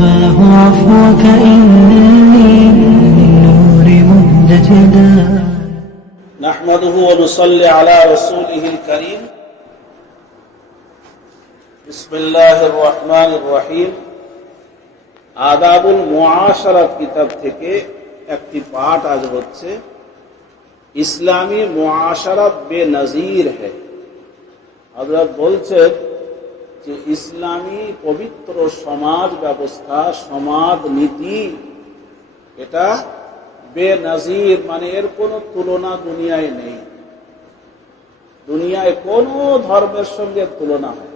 الله عفوك إنني للنور مهتدى نحمده ونصلي على رسوله الكريم بسم الله الرحمن الرحيم আদাবুল মুআশারাত কিতাব থেকে একটি পাঠ আজ হচ্ছে ইসলামী মুআশারাত বেনজির है। হযরত বলছেন যে ইসলামী পবিত্র সমাজ ব্যবস্থা সমাজ নীতি এটা বেনজির মানে এর কোনো তুলনা দুনিয়ায় নেই। দুনিয়ায় কোনো ধর্মের সঙ্গে তুলনা হয়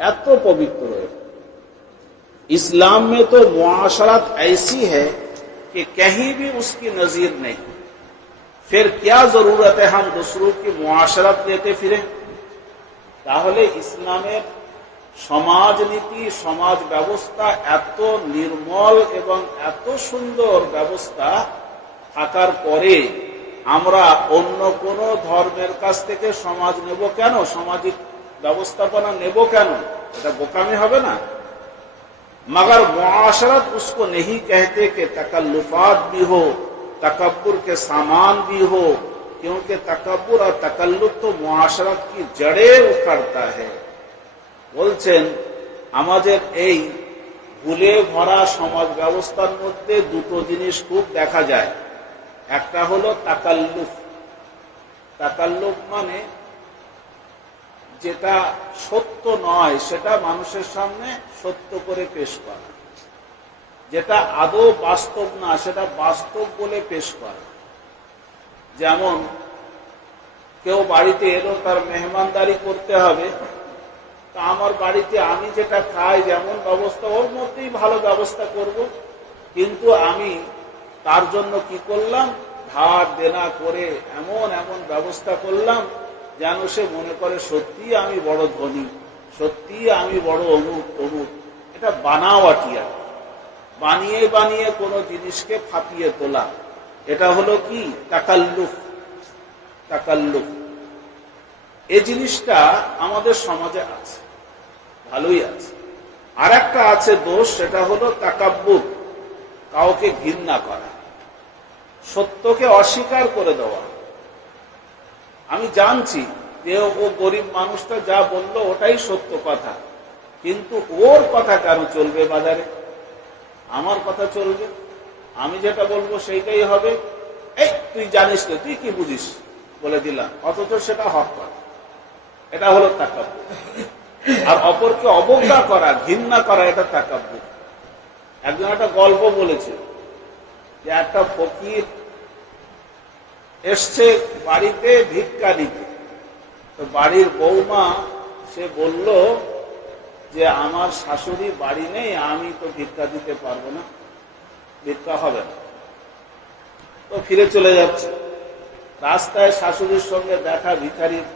এত পবিত্র है। इस्लाम में तो मुआशरत ऐसी है कि कहीं भी उसकी नजीर नहीं, फिर क्या जरूरत है हम दूसरों की मुआशरत लेते फिरे। তাহলে ইসলামের সমাজনীতি সমাজ ব্যবস্থা এত নির্মল এবং এত সুন্দর ব্যবস্থা থাকার পরে আমরা অন্য কোন ধর্মের কাছ থেকে সমাজ নেব কেন, সামাজিক ব্যবস্থাপনা নেব কেন? এটা বোকামি হবে না? मगर मुआशरत उसको नहीं कहते कि तकल्लुफात भी हो, तकब्बुर के सामान भी हो, क्योंकि तकब्बुर और तकल्लुफ तो मुआशरत की जड़ें उखड़ता है। বলছেন আমাদের এই ভুলে ভরা সমাজ ব্যবস্থার মধ্যে দুটো জিনিস খুব দেখা যায়। একটা হলো তাকাল্লুফ। তাকাল্লুফ মানে যেটা সত্য নয় সেটা মানুষের সামনে সত্য করে পেশ করা, যেটা আদৌ বাস্তব না সেটা বাস্তব বলে পেশ করা। যেমন কেউ বাড়িতে এলো, তার মেহমানদারি করতে হবে, তা আমার বাড়িতে আমি যেটা খাই যেমন ব্যবস্থা ওর মধ্যেই ভালো ব্যবস্থা করব, কিন্তু আমি তার জন্য কি করলাম, ধার দেনা করে এমন এমন ব্যবস্থা করলাম যেন সে মনে করে সত্যি আমি বড় ধনী, সত্যি আমি বড় অমুক তমুক। এটা বানাওয়াটিয়া, বানিয়ে বানিয়ে কোনো জিনিসকে ফাঁপিয়ে তোলা, এটা হলো কি তাকাল্লুফ। তাকাল্লুফ এই জিনিসটা আমাদের সমাজে আছে, ভালোই আছে। আর একটা আছে দোষ, সেটা হলো তাকাব্বুর, কাউকে ঘৃণা করা, সত্যকে অস্বীকার করে দেওয়া। আমি জানছি যে ও গরিব মানুষটা যা বললো ওটাই সত্য কথা, কিন্তু ওর কথা কেন চলবে বাজারে, আমার কথা চলবে, আমি যেটা বলবো সেইটাই হবে। এই তুই জানিস তো, তুই কি বুঝিস বলে দিলাম, অথচ সেটা হক কথা। এটা হলো তাকাব্বুর। আর অপরকে অবজ্ঞা করা, ঘৃণা করা, এটা তাকাব্বুর। একজন একটা গল্প বলেছে যে একটা ফকির এসছে বাড়িতে ভিক্ষা নিতে, তো বাড়ির বৌমা সে বলল যে আমার শাশুড়ি বাড়ি নেই, আমি তো ভিক্ষা দিতে পারবো না, ভিক্ষা হবে না। তো ফিরে চলে যাচ্ছে, রাস্তায় শাশুড়ির সঙ্গে দেখা ভিখারির।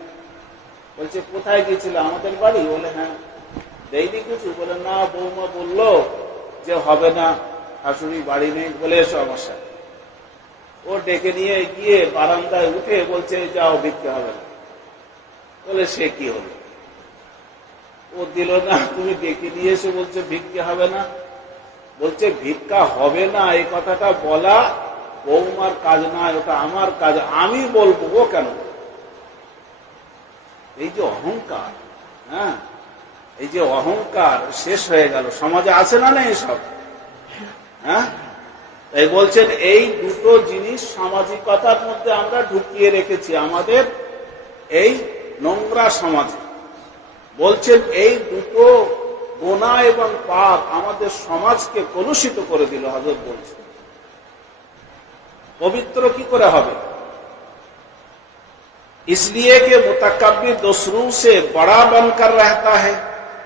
বলছে কোথায় গেছিল, আমাদের বাড়ি? বলে হ্যাঁ। দেয়নি কিছু? বলে না, বৌমা বলল যে হবে না, শাশুড়ি বাড়ি নেই। বলে এসো আমার সাথে। ও ডেকে নিয়ে গিয়ে বারান্দায় উঠে বলছে যাও, ভিক্ষা হবে না। বলে সে কি হলো, ও দিল না, তুমি ডেকে নিয়ে এসে বলছে ভিক্ষা হবে না। বলছে ভিক্ষা হবে না এই কথাটা বলা বৌমার কাজ না, ওটা আমার কাজ, আমি বলবো, ও কেন? এই যে অহংকার, হ্যাঁ, এই যে অহংকার শেষ হয়ে গেল সমাজে, আছে না নেই সব? হ্যাঁ, তাই বলছেন এই দুটো জিনিস সামাজিকতার মধ্যে আমরা ঢুকিয়ে রেখেছি আমাদের এই নোংরা সমাজে। বলছেন এই দুটো গোনা এবং পাপ আমাদের সমাজকে কলুষিত করে দিল। হযরত বলছেন পবিত্র কি করে হবে? इसलिए कि मुतकब्बिर दूसरों से बड़ा बनकर रहता है,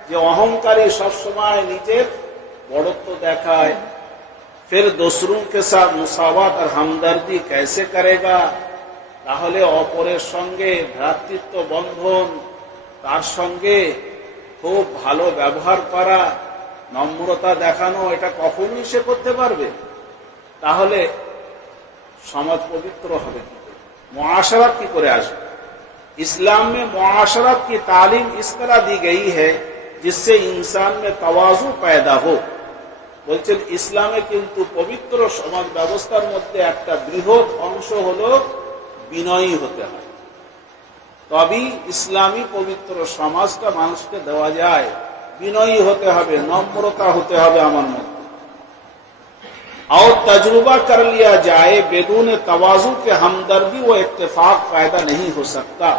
যে অহংকারী সবসময় নিজের বড়ত্ব দেখায়। फिर दूसरों के साथ मुसावात और हमदर्दी कैसे करेगा? তাহলে অপরের সঙ্গে ভ্রাতৃত্ব বন্ধন, তার সঙ্গে খুব ভালো ব্যবহার করা, নম্রতা দেখানো, এটা কখনোই সে করতে পারবে? তাহলে সমাজ পবিত্র হবে কি করে, মুআশারাত কি করে আসবে? इस्लाम में मुआशरत की तालीम इस तरह दी गई है जिससे इंसान में तवाज़ु पैदा हो। বলছেন ইসলামে কিন্তু পবিত্র সমাজ ব্যবস্থার মধ্যে একটা বৃহৎ অংশ হলো বিনয়ী হতে হয়। তবেই ইসলামী পবিত্র সমাজটা মানুষকে দেওয়া যায়। বিনয়ী হতে হবে, নম্রতা হতে হবে আমার মধ্যে। और तजुर्बा कर लिया जाए बेदून तवाजु के हमदर्दी व इत्तेफाक पैदा नहीं हो सकता।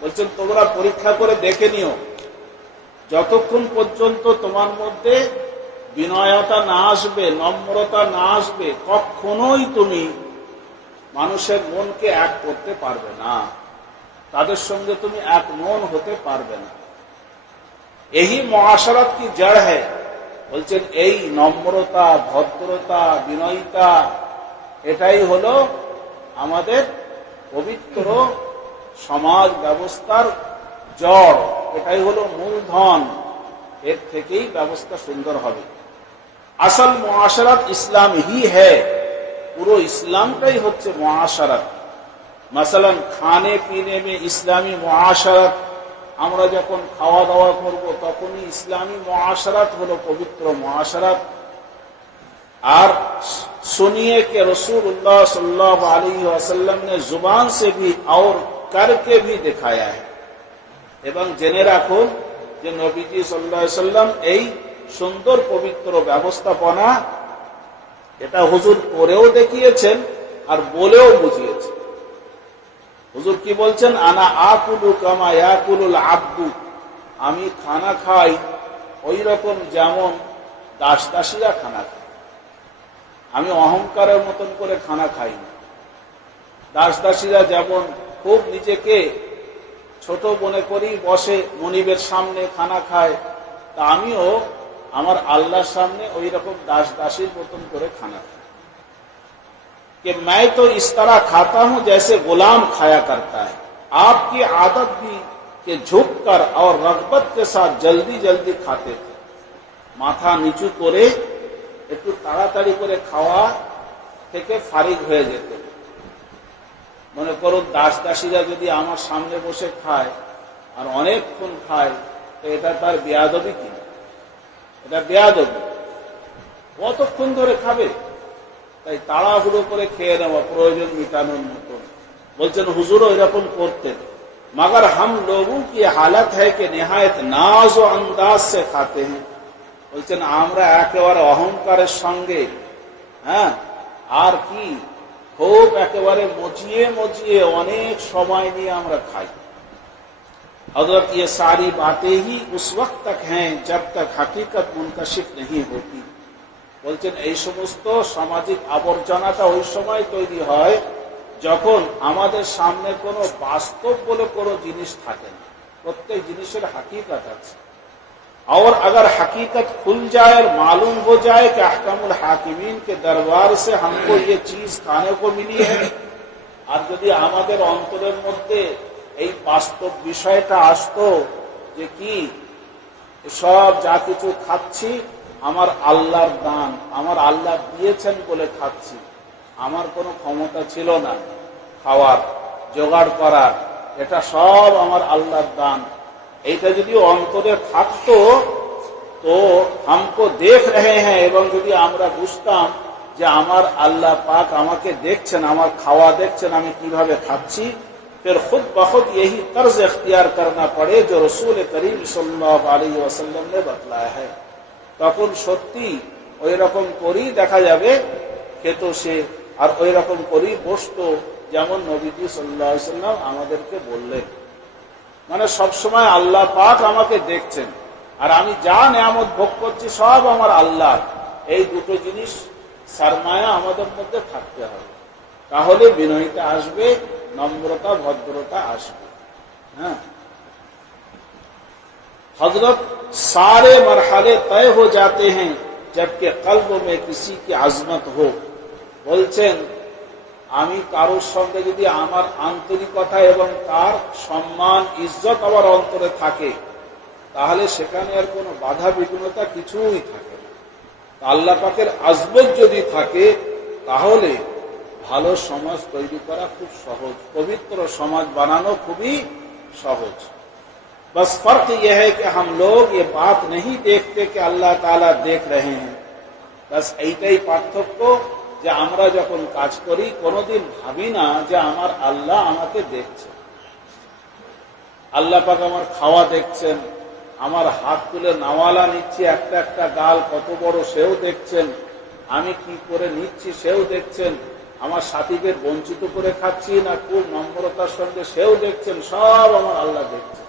বলছেন তোমরা পরীক্ষা করে দেখে নিও, যতক্ষণ পর্যন্ত তোমার মধ্যে বিনয়তা না আসবে, নম্রতা না আসবে, কখনোই তুমি মানুষের মনকে এক করতে পারবে না, তাদের সঙ্গে তুমি এক মন হতে পারবে না। यही मुआशरत की जड़ है। বলছেন এই নম্রতা, ভদ্রতা, বিনয়িতা এটাই হলো আমাদের পবিত্র সমাজ ব্যবস্থার জড়, এটাই হলো মূলধন। এর থেকেই ব্যবস্থা সুন্দর হবে। আসল মুআশরাত ইসলাম হি হ্যায়, পুরো ইসলামটাই হচ্ছে মুআশরাত। মাসালান খানে পিনে মে ইসলামী মুআশরাত, আমরা যখন খাওয়া দাওয়া করব তখনই ইসলামী মুআশরাত হলো পবিত্র মুআশরাত। আর सुनिए कि रसूलुल्लाह सल्लल्लाहु अलैहि वसल्लम ने जुबान से भी और करके भी दिखाया है। এবং জেনে রাখুন যে নবীজি সাল্লাল্লাহু আলাইহি ওয়াসাল্লাম এই সুন্দর পবিত্র ব্যবস্থাপনা এটা হুজুর করেও দেখিয়েছেন আর বলেও বুঝিয়েছেন। হুজুর কি বলছেন? আনা আকুলু কামা ইয়াকুলুল আব্দু, আমি খানা খাই ওই রকম যেমন দাস দাসীরা খানা খায়। আমি অহংকারের মতন করে খানা খাই না। দাস দাসীরা যেমন খুব নিজেকে ছোট মনে করি বসে মনিবের সামনে খানা খায়, তা আমিও আমার আল্লাহর সামনে ওই রকম দাস দাসীর মতন করে খানা খাই। कि मैं तो इस तरह खाता हूं जैसे गुलाम खाया करता है। आपकी आदत भी कि झुक कर और रगबत के साथ जल्दी जल्दी खाते थे। माथा नीचू करे একটু তাড়াতাড়ি করে খাওয়া থেকে ফারিগ হয়ে যেত। মনে করুন দাস দাসীরা যদি আমার সামনে বসে খায় আর অনেকক্ষণ খায়, তো এটা তার বেয়াদবি কি? এটা বেয়াদবি। কতক্ষণ ধরে খাবে? তাই তাড়াহুড়ো করে খেয়ে নেওয়া, প্রয়োজন মিটানোর মতন। বলছেন হুজুরও এরকম করতেন। मगर हम लोगों की हालत है कि निहायत नाज व अंदाज से खाते हैं। বলছেন আমরা একেবারে অহংকারের সঙ্গে, হ্যাঁ, আর কি খুব একেবারে মজিয়ে মজিয়ে অনেক সময় নিয়ে আমরা খাই। हजरत ये सारी बातें ही उस वक्त तक हैं जब तक हकीकत मुनकशिफ नहीं होती। বলছেন এই সমস্ত সামাজিক আবর্জনাটা ওই সময় তৈরি হয় যখন আমাদের সামনে কোনো বাস্তব বলে কোনো জিনিস থাকে না। প্রত্যেক জিনিসের হাকিকত আছে। और अगर हकीकत खुल जाए और मालूम हो जाए कि अहकामुल हाकिमीन के दरबार से हमको ये चीज खाने को मिली है, আর যদি আমাদের অন্তরের মধ্যে এই বাস্তব বিষয়টা আসতো যে কি সব যা কিছু খাচ্ছি আমার আল্লাহর দান, আমার আল্লাহ দিয়েছেন বলে খাচ্ছি, আমার কোনো ক্ষমতা ছিল না খাওয়ার জোগাড় করার, এটা সব আমার আল্লাহর দান, এইটা যদি অন্তরে থাকতো তো हमको देख रहे हैं, এবং যদি আমরা বুঝতাম যে আমার আল্লাহ পাক আমাকে দেখছেন, আমার খাওয়া দেখছেন, আমি কিভাবে খাচ্ছি, फिर खुद बखुद यही तर्ज इख्तियार करना पड़े जो रसूल करीम सल्लल्लाहु अलैहि वसल्लम ने बतलाया है। তখন সত্যি ওই রকম করেই দেখা যাবে খেত সে, আর ওই রকম করেই বসতো যেমন নবীজি সাল্লাল্লাহু আলাইহি ওয়াসাল্লাম আমাদেরকে বললেন। মানে সবসময় আল্লাহ পাক আমাকে দেখছেন আর আমি যা নিয়ামত ভোগ করছি সব আমার আল্লাহ। এই দুটো জিনিস সারমায়া আমাদের মধ্যে থাকতে হবে, তাহলে বিনয়িতা আসবে, নম্রতা ভদ্রতা আসবে। হ্যাঁ, हजरत सारे मरहले तय हो जाते हैं जबकि कल्ब में किसी की आजमत हो। বলছেন আমি কারোর সঙ্গে যদি আমার আন্তরিকতা এবং তার সম্মান ইজ্জত আমার অন্তরে থাকে, তাহলে সেখানে আর কোনো বাধা বিঘ্নতা কিছুই থাকে না। আল্লাহ পাকের আজমত যদি থাকে তাহলে ভালো সমাজ তৈরি করা খুব সহজ, পবিত্র সমাজ বানানো খুবই সহজ। बस फर्क यह है कि हम लोग ये बात नहीं देखते कि अल्लाह ताला देख रहे हैं, বাস এইটাই পার্থক্য, যে আমরা যখন কাজ করি কোনোদিন ভাবি না যে আমার আল্লাহ আমাকে দেখছে। আল্লাহ পাক আমার খাওয়া দেখছেন, আমার হাত তুলে নাওয়ালা নিচ্ছি একটা একটা গাল কত বড় সেও দেখছেন, আমি কি করে নিচ্ছি সেও দেখছেন, আমার সাথীদের বঞ্চিত করে খাচ্ছি না খুব নম্রতার সঙ্গে সেও দেখছেন, সব আমার আল্লাহ দেখছেন।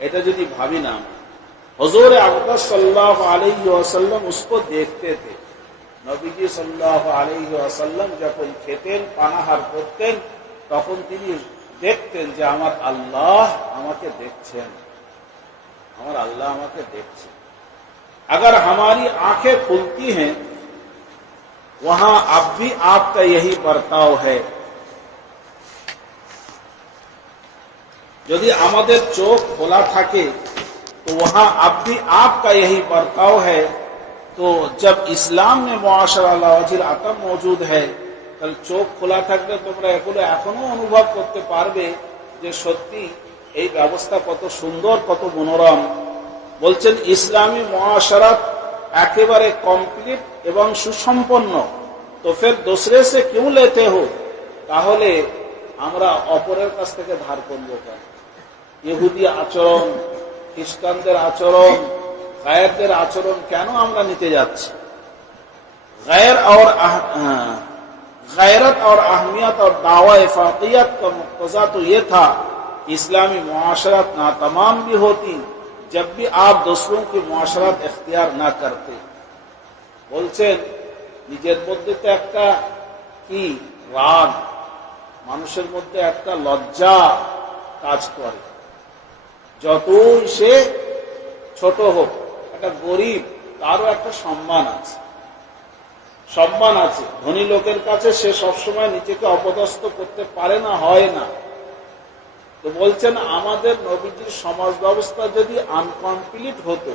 এটা যদি ভাবি না, হুজুর আকবার সাল্লাল্লাহু আলাইহি ওয়াসাল্লাম उसको देखते थे। নবীজি সাল্লাল্লাহু আলাইহি ওয়াসাল্লাম যখন খেতেন, পানাহার করতেন, তখন তিনি দেখতেন যে আমার আল্লাহ আমাকে দেখছেন, আমার আল্লাহ আমাকে দেখছেন। अगर हमारी आंखें खुलती हैं वहां अब भी आपका यही बर्ताव है। यदि আমাদের চোখ খোলা থাকে तो वहां अब भी आपका यही बर्ताव है। तो जब इस्लाम में मुआशरा लवाजिल आतम मौजूद है, তাহলে চোখ খোলা থাকলে তোমরা এগুলো এখনো অনুভব করতে পারবে যে সত্যি এই ব্যবস্থা কত সুন্দর, কত মনোরম। বলছেন ইসলামী মুআশরাত একেবারে কমপ্লিট এবং সুসম্পন্ন। তো ফের দোসরে সে কিউ লেতে হো, তাহলে আমরা অপরের কাছ থেকে ধার করবো কেন? ইহুদি আচরণ, খ্রিস্টানদের আচরণ, গায়েরদের আচরণ কেন আমরা নিতে যাচ্ছি? गैरत और अहमियत और दावा इफाकियत का मुक्तजा तो ये था, इस्लामी मुआशरत नातमाम भी होती जब भी आप दूसरों की मुआशरत इख्तियार ना करते। বলছেন নিজের মধ্যে তো একটা কি রাগ, মানুষের মধ্যে একটা লজ্জা কাজ করে, যতই সে ছোট হোক। একটা গরিব, তারও একটা সম্মান আছে, সম্মান আছে। ধনী লোকের কাছে সে সবসময় নিজেকে অপদস্থ করতে পারে না, হয় না। তো বলছেন আমাদের নবীজির সমাজ ব্যবস্থা যদি আনকমপ্লিট হতো,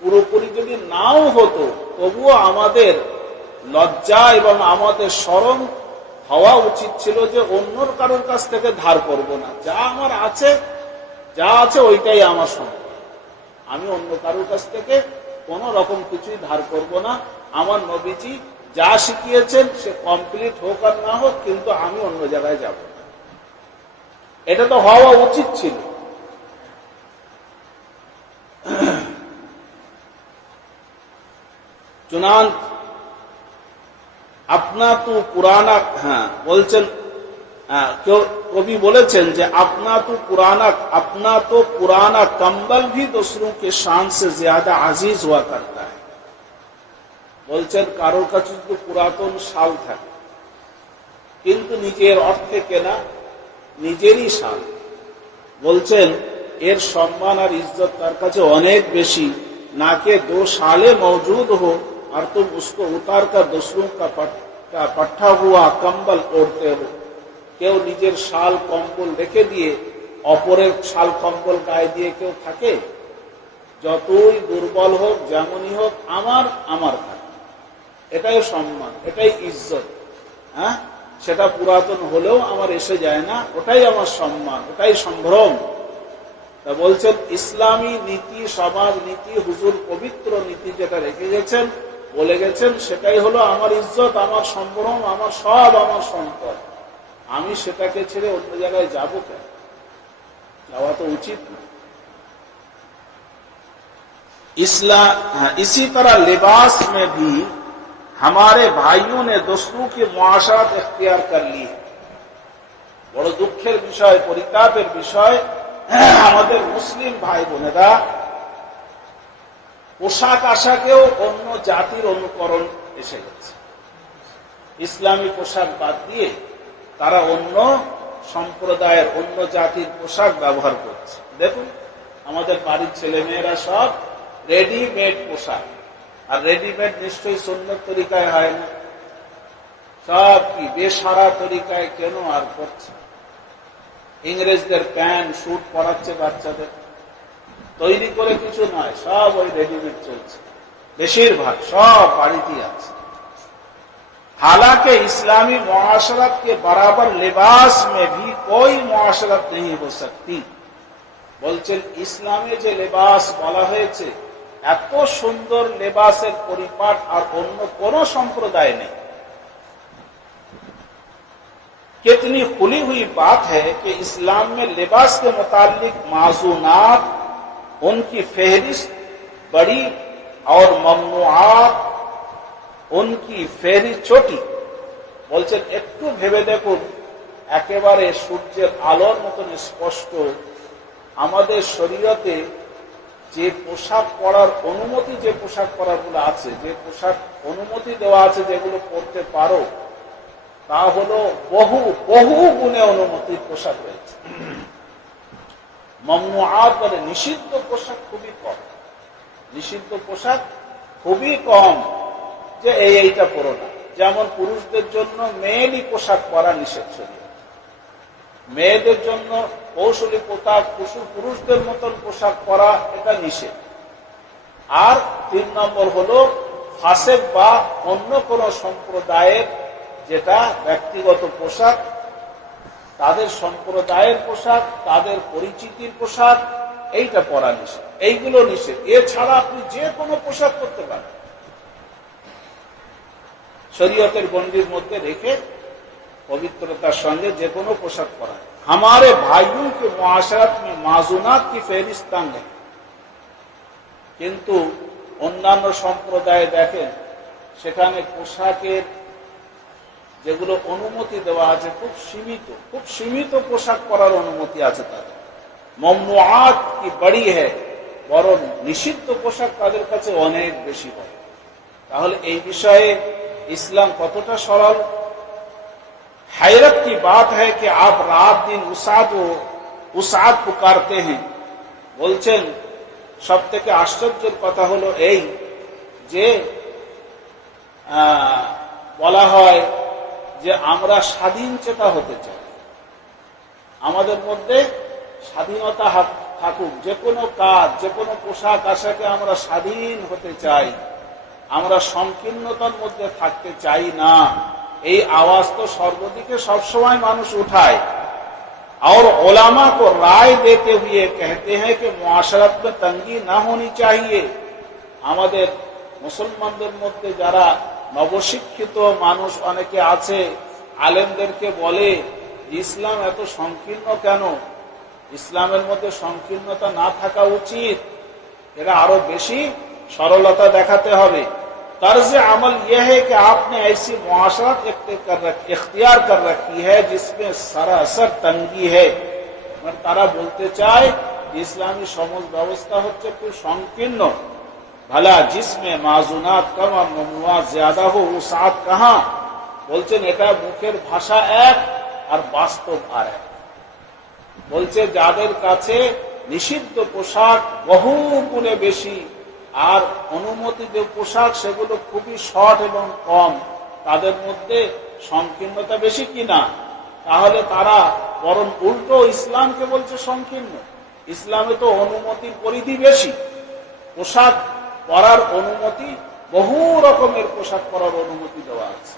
পুরোপুরি যদি নাও হতো, তবুও আমাদের লজ্জা এবং আমাদের শরম হওয়া উচিত ছিল যে অন্যর কারোর কাছ থেকে ধার করব না। যা আমার আছে, যা আছে ওইটাই আমার সম্পদ। আমি অন্য কারোর কাছ থেকে কোনো রকম কিছুই ধার করব না। আমার নবীজি যা শিখিয়েছেন সে কমপ্লিট হোক আর না হোক, কিন্তু আমি অন্য জায়গায় যাব না। এটা তো হওয়া উচিত ছিল। চুনান আপনা তো পুরানা, হ্যাঁ বলছেন, কেউ কবি বলেছেন যে আপনা তো পুরানা কম্বল ভি दूसरों के शान से ज्यादा अजीज हुआ करता है। বলছেন কারোর কাছে যদি পুরাতন শাল থাকে, কিন্তু নিজের অর্থে কেনা নিজেরই শাল, বলছেন এর সম্মান আর ইজ্জত তার কাছে অনেক বেশি। না কে দো শালে মौजूद हो और तुम उसको उतार कर दूसरों का पट्टा हुआ कंबल ओढ़ते हो। কেউ নিজের শাল কম্বল রেখে দিয়ে অপরের শাল কম্বল গায়ে দিয়ে কেউ থাকে? যতই দুর্বল হোক, যেমনই হোক, আমার আমার থাকে, এটাই সম্মান, এটাই ইজ্জত। হ্যাঁ, সেটা পুরাতন হলেও আমার এসে যায় না, ওটাই আমার সম্মান, ওটাই সম্ভ্রম। তা বলছেন ইসলামী নীতি, সমাজ নীতি, হুজুর পবিত্র নীতি যেটা রেখে গেছেন, বলে গেছেন, সেটাই হলো আমার ইজ্জত, আমার সম্ভ্রম, আমার সব, আমার সম্পদ। আমি সেটাকে ছেড়ে অন্য জায়গায় যাব কেন? যাওয়া তো উচিত না। इसी तरह लिबास में भी हमारे भाइयों ने दूसरों की मुआशरत इख्तियार कर ली है। বড় দুঃখের বিষয়, পরিতাপের বিষয়, আমাদের মুসলিম ভাই বোনেরা পোশাক আশাকেও অন্য জাতির অনুকরণ এসে গেছে। ইসলামী পোশাক বাদ দিয়ে তারা অন্য সম্প্রদায়ের, অন্য জাতির পোশাক ব্যবহার করছে। দেখুন আমাদের বাড়ির ছেলে মেয়েরা সব রেডিমেড পোশাক, আর রেডিমেড নিশ্চয়ই সুন্নত তরিকায় হয় না, সব কি বেসারা তরিকায় কেন আর করছে। ইংরেজদের প্যান্ট স্যুট পরাচ্ছে বাচ্চাদের, তৈরি করে কিছু নয়, সব ওই রেডিমেড চলছে, বেশিরভাগ সব বাড়িতেই আছে। हालांकि इस्लामी मुआशरत के बराबर लिबास में भी कोई मुआशरत नहीं हो सकती। বলছেন ইসলামে যে লিবাস বলা হয়েছে, এত সুন্দর লেবাসের পরিপাট আর অন্য কোন সম্প্রদায় নেই। कितनी खुली हुई बात है कि इस्लाम में लिबास के मुतालिक माजूनात, उनकी फहरिस्त बड़ी और ममनुआत उनकी फहरिस्त छोटी। বলছেন একটু ভেবে দেখুন, একেবারে সূর্যের আলোর মতন স্পষ্ট আমাদের শরীয়তে যে পোশাক পরার অনুমতি, যে পোশাক পরাগুলো আছে, যে পোশাক অনুমতি দেওয়া আছে, যেগুলো পরতে পারো, তা হলো বহু বহু গুণে অনুমতির পোশাক রয়েছে। মমনুআত বলে নিষিদ্ধ পোশাক খুবই কম, নিষিদ্ধ পোশাক খুবই কম, যে এইটা পরো না। যেমন পুরুষদের জন্য মেয়েলি পোশাক পরা নিষেধ শরীয়তে, মেয়েদের জন্য কৌশলী পোশাক, পুরুষদের মতন পোশাক পরা এটা নিষেধ। আর 3 নম্বর হলো ফাসেক বা অন্য কোন সম্প্রদায়ের যেটা ব্যক্তিগত পোশাক, তাদের সম্প্রদায়ের পোশাক, তাদের পরিচিতির পোশাক, এইটা পরা নিষেধ, এইগুলো নিষেধ। এছাড়া আপনি যে কোনো পোশাক করতে পারেন, শরীয়তের গণ্ডির মধ্যে রেখে পবিত্রতার সঙ্গে যে কোনো পোশাক পরা। हमारे भाइयों के मुआशरत में माजूनात की फहरिस्त নেই, কিন্তু অন্যান্য সম্প্রদায়ে দেখেন সেখানে পোশাকের যেগুলো অনুমতি দেওয়া আছে খুব সীমিত পোশাক পরার অনুমতি আছে তাদের। মমনুআত কি বড়ি है, বরং নিষিদ্ধ পোশাক তাদের কাছে অনেক বেশি হয়। তাহলে এই বিষয়ে ইসলাম কতটা সরল। हैरत की बात है कि आप रात दिन उसाद पुकारते हैं। বলছেন সব থেকে আশ্চর্যের কথা হলো এই যে বলা হয় যে আমরা স্বাধীন চেতা হতে চাই, আমাদের মধ্যে স্বাধীনতা থাকুক, যে কোনো কাজ, যে কোনো পোশাক আশাকে আমরা স্বাধীন হতে চাই, আমরা সংকীর্ণতার মধ্যে থাকতে চাই না। এই আওয়াজ তো সর্বদিকে সবসময় মানুষ উঠায়। और उलामा को राय देते हुए कहते हैं कि मुआशरत में तंगी ना होनी चाहिए। আমাদের মুসলমানদের মধ্যে যারা নবশিক্ষিত মানুষ অনেকে আছে, আলেমদেরকে বলে ইসলাম এত সংকীর্ণ কেন, ইসলামের মধ্যে সংকীর্ণতা না থাকা উচিত, এরা আরো বেশি সরলতা দেখাতে হবে। तर्ज अमल यह है कि आपने ऐसी मुआशरत इख्तियार कर रखी है जिसमें सरासर तंगी है। তারা বলতে চায় ইসলামী সমাজ ব্যবস্থা হচ্ছে খুব সংকীর্ণ। भला जिसमें माजुनात कम और ममनुआत ज्यादा हो उसात कहां। বলছেন এটা মুখের ভাষা এক আর বাস্তব আর এক। বলছে যাদের কাছে নিষিদ্ধ পোশাক বহু গুণে বেশি আর অনুমোদিত পোশাক সেগুলো খুবই শর্ট এবং কম, তাদের মধ্যে সংকীর্ণতা বেশি কিনা, তাহলে তারা বরং উল্টো ইসলামকে বলছে সংকীর্ণ। ইসলামে তো অনুমতির পরিধি বেশি, পোশাক পরার অনুমতি, বহু রকমের পোশাক পরার অনুমতি দেওয়া আছে।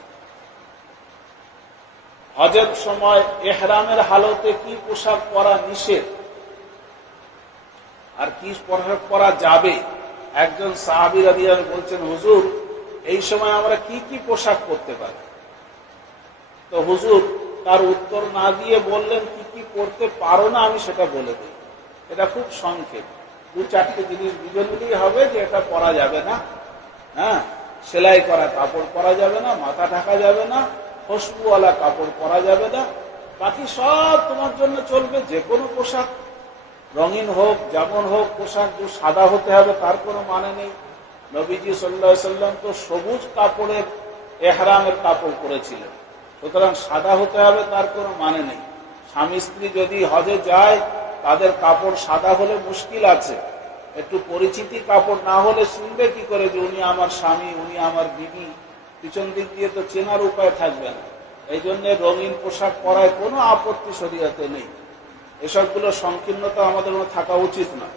হজের সময় এহরামের হালতে কি পোশাক পরা নিষেধ আর কি পোশাক পরা যাবে। একজন সাহাবী রাদিয়াল্লাহু আনহু বলছেন, হুজুর এই সময় আমরা কি কি পোশাক পরতে পারি। তো হুজুর তার উত্তর না দিয়ে বললেন, কি কি পরতে পারো না আমি সেটা বলে দিই। এটা খুব সংক্ষেপ, 2-4টে জিনিস বুঝে নিলেই হবে যে এটা পরা যাবে না। হ্যাঁ, সেলাই করা কাপড় পরা যাবে না, মাথা ঢাকা যাবে না, খুশবুওয়ালা কাপড় পরা যাবে না, বাকি সব তোমার জন্য চলবে। যে কোনো পোশাক, রঙিন হোক যেমন হোক, পোশাক যে সাদা হতে হবে তার কোনো মানে নেই। নবীজি সাল্লাল্লাহু আলাইহি সাল্লাম তো সবুজ কাপড়ের এহরামের কাপড় পরেছিলেন, সুতরাং সাদা হতে হবে তার কোনো মানে নেই। স্বামী স্ত্রী যদি হজে যায় তাদের কাপড় সাদা হলে মুশকিল আছে, একটু পরিচিতি কাপড় না হলে শুনবে কি করে যে উনি আমার স্বামী, উনি আমার বিবি, পিছন দিক দিয়ে তো চেনার উপায় থাকবে না। এই জন্য রঙিন পোশাক পরায় কোনো আপত্তি শরীয়তে নেই। এসবগুলো সংকীর্ণতা আমাদের মধ্যে থাকা উচিত না।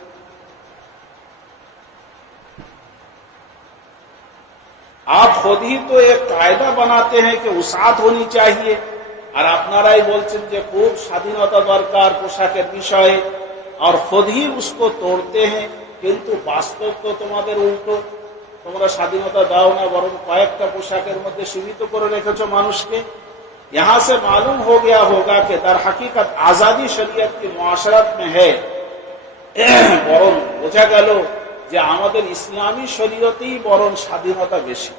आप खुद ही तो एक कायदा बनाते हैं कि उसात होनी चाहिए, আর আপনারাই বলছেন যে খুব স্বাধীনতা দরকার পোশাকের বিষয়ে, और खुद ही उसको तोड़ते हैं। কিন্তু বাস্তব তো তোমাদের উল্টো। তোমরা স্বাধীনতা দাও না, বরং কয়েকটা পোশাকের মধ্যে সীমিত করে রেখেছো মানুষকে। यहाँ से मालूम हो गया होगा कि दर हकीकत आजादी शरीयत की मुआशरत में है। বরং বোঝা গেল যে আমাদের ইসলামী শরীয়তেই বরং স্বাধীনতা বেশি,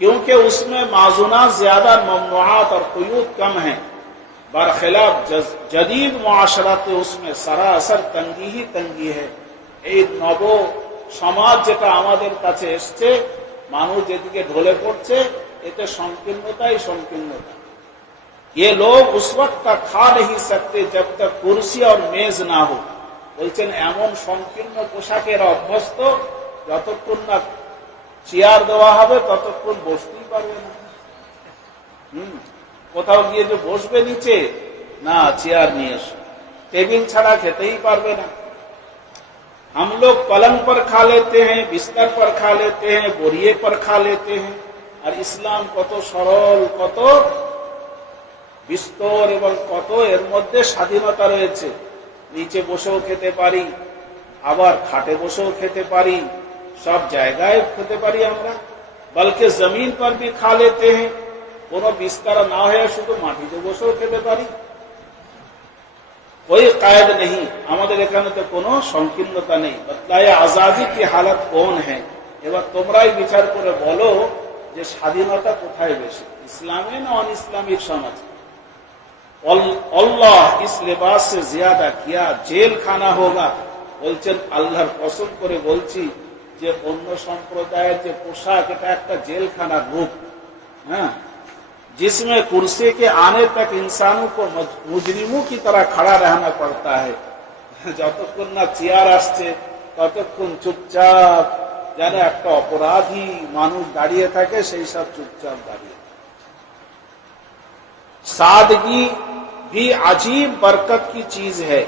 क्योंकि उसमें माजुनात ज्यादा, ममनुआत और कुयूद कम है। बरखिलाफ जदीद मुआशरत उसमें सरासर तंगी ही तंगी है। এই নব সমাজ যেটা আমাদের কাছে এসছে, মানুষ যেদিকে ঢলে পড়ছে, এতে সংকীর্ণতাই সংকীর্ণতা। ये लोग उस वक्त तक खा नहीं सकते जब तक कुर्सी और मेज ना हो। বলছেন এমন সংকীর্ণ পোশাকের অভ্যস্ত, যতক্ষণ না চেয়ার দেওয়া হবে ততক্ষণ বসতেই পারবে না। কোথাও গিয়ে যে বসবে নিচে, না চেয়ার নিয়ে এসো, টেবিল ছাড়া খেতেই পারবে না। हम लोग पलंग पर खा लेते हैं, बिस्तर पर खा लेते हैं, बोरिए पर खा लेते हैं। আর ইসলাম কত সরল, কত বিস্তর এবং কত এর মধ্যে স্বাধীনতা রয়েছে। নিচে বসেও খেতে পারি, আবার খাটে বসেও খেতে পারি, সব জায়গায় খেতে পারি আমরা। বলকে জমিন পর ভি খা লেতে হ্যাঁ, কোনো বিস্তারা না হয়ে শুধু মাটিতে বসেও খেতে পারি। कोई कायद नहीं, আমাদের এখানে তো কোনো সংকীর্ণতা নেই। বতলায়ে আজাদি কি হালত কোন है। এবার তোমরাই বিচার করে বলো যে স্বাধীনতা কোথায় বেশি, ইসলামে না অন ইসলামিক সমাজ। अल्लाह इस लिबास से ज्यादा किया जेल खाना होगा। বলছেন আল্লাহর কসম করে বলছি যে অন্য সম্প্রদায়ের যে পোশাক, এটা একটা জেলখানার রূপ। হ্যাঁ, जिसमें कुर्सी के आने तक इंसानों को मुजरिमों की तरह खड़ा रहना पड़ता है। যতক্ষণ না চেয়ার আসছে ততক্ষণ চুপচাপ, যেন একটা অপরাধী মানুষ দাঁড়িয়ে থাকে, সেই সব চুপচাপ দাঁড়িয়ে। सादगी भी अजीब बरकत की चीज है।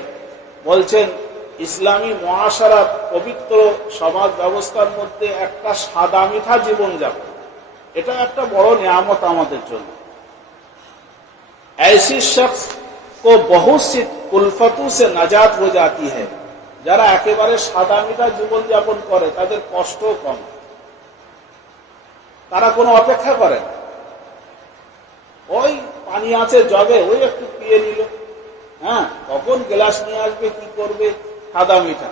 বলছেন ইসলামী মুআশারাত, পবিত্র সমাজ ব্যবস্থার মধ্যে একটা সাদা মিঠা জীবনযাপন, এটা একটা বড় নিয়ামত আমাদের জন্য। ऐसी शख्स को बहुत सी कुल्फतों से नजात हो जाती है। যারা একেবারে সাদা মিঠা জীবনযাপন করে তাদের কষ্ট কম, তারা কোনো অপেক্ষা করে না। ওই পানি আছে জগে, ওই একটু পিয়ে নিল, হ্যাঁ, কখন গ্লাস নিয়ে আসবে, কি করবে, সাদা মিঠা।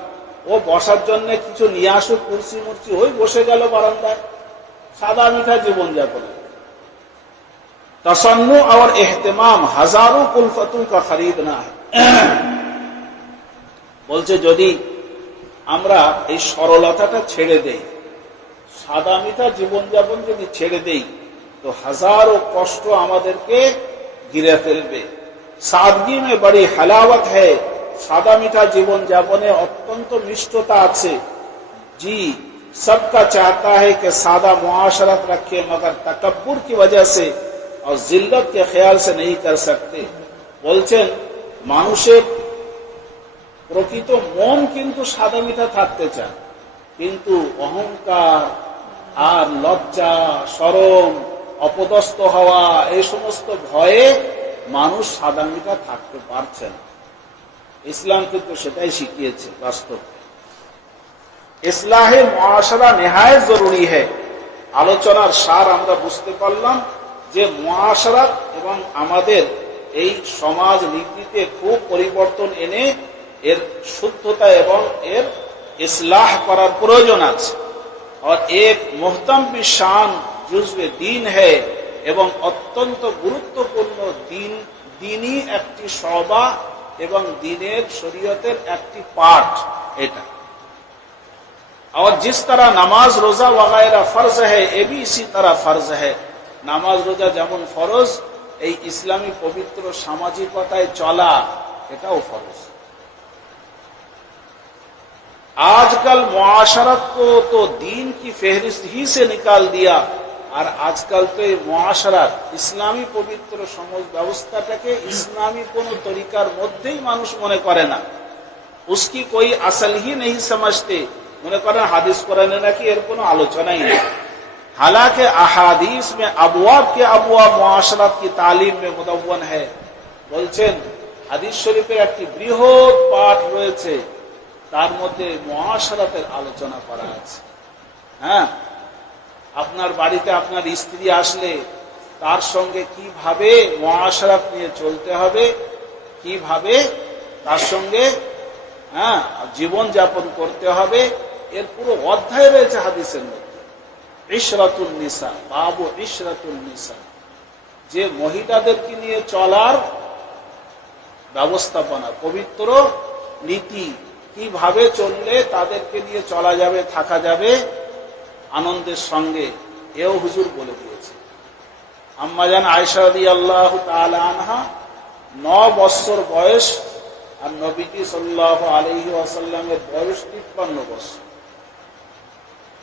ও বসার জন্য কিছু নিয়ে আসুক, কুর্সি মুর্সি, ওই বসে গেল বারান্দায়, সাদা মিঠা জীবনযাপন। तसन्नु और एहतिमाम हजारों कुल्फतों का खरीदना है। বলছে যদি আমরা এই সরলতাটা ছেড়ে দেই, সাদা মিঠা জীবনযাপন যদি ছেড়ে দেই, তো হাজারো কষ্ট আমাদেরকে ঘিরে ফেলবে। সাদগি में बड़ी हलावत है। সাদা মিঠা জীবনযাপনে অত্যন্ত মিষ্টতা আছে। जी सबका चाहता है कि सादा मुआशरत रखे, मगर तकब्बुर की वजह से और जिल्लत के ख्याल से नहीं कर सकते। বলছেন মানুষের প্রকৃত মন কিন্তু সাদা মিঠা থাকতে চায়, কিন্তু অহংকার আর লজ্জা, শরম, অপদস্থ হওয়া, এই সমস্ত ভয়ে মানুষ সাদা মিঠা থাকতে পারছে না। ইসলাম কিন্তু সেটাই শিখিয়েছে বাস্তব। ইসলাহে মুআশারা নেহায়েত জরুরি है। আলোচনার সার আমরা বুঝতে পারলাম যে মুআশারাত এবং আমাদের এই সমাজ নীতিতে খুব পরিবর্তন এনে এর শুদ্ধতা এবং এর ইসলাহ করার প্রয়োজন আছে। और एक मुहतम भी शान जुज़्व दीन है, এবং অত্যন্ত গুরুত্বপূর্ণ দিনই একটি শোভা এবং দিনের শরীয়তের একটি পাঠ এটা। और जिस तरह नमाज रोजा वगैरह फर्ज है, ये भी इसी तरह फर्ज है। নামাজ রোজা যেমন ফরজ, এই ইসলামী পবিত্র সামাজিকতায় চলা এটাও ফরজ। आजकल मुआशरत को तो दीन की फहरिस्त ही से निकाल दिया। আর আজকাল তো এই মুআশারাত, ইসলামী পবিত্র সমাজ ব্যবস্থাটাকে ইসলামী কোন তরিকার মধ্যেই মানুষ মনে করে না। उसकी कोई असल ही नहीं समझते। মনে করেন হাদিস কোরআনে নাকি এর কোনো আলোচনাই নেই। हालांकि अहादीस में अबवाब के अबवाब मुआशरत की तालीम में मुदव्वन है। বলছেন হাদিস শরীফের একটি বৃহৎ পাঠ রয়েছে, তার মধ্যে মুআশারাতের আলোচনা করা আছে। হ্যাঁ, আপনার বাড়িতে আপনার স্ত্রী আসলে তার সঙ্গে কিভাবে মুআশারাত নিয়ে চলতে হবে, কিভাবে তার সঙ্গে জীবন যাপন করতে হবে, এর পুরো অধ্যায় রয়েছে হাদিসের মধ্যে। ইশরাতুন নিসা, বাবু ইশরাতুন নিসা, যে মহিলাদেরকে নিয়ে চলার ব্যবস্থাপনা, পবিত্র নীতি, কিভাবে চললে তাদেরকে নিয়ে চলা যাবে, থাকা যাবে আনন্দের সঙ্গে, এও হুজুর বলে দিয়েছে। আম্মাজান আয়েশা রাদিয়াল্লাহু তাআলা আনহা 9 বছর বয়স, আর নবীজি সাল্লাল্লাহু আলাইহি ওয়াসাল্লামের বয়স 53 বছর।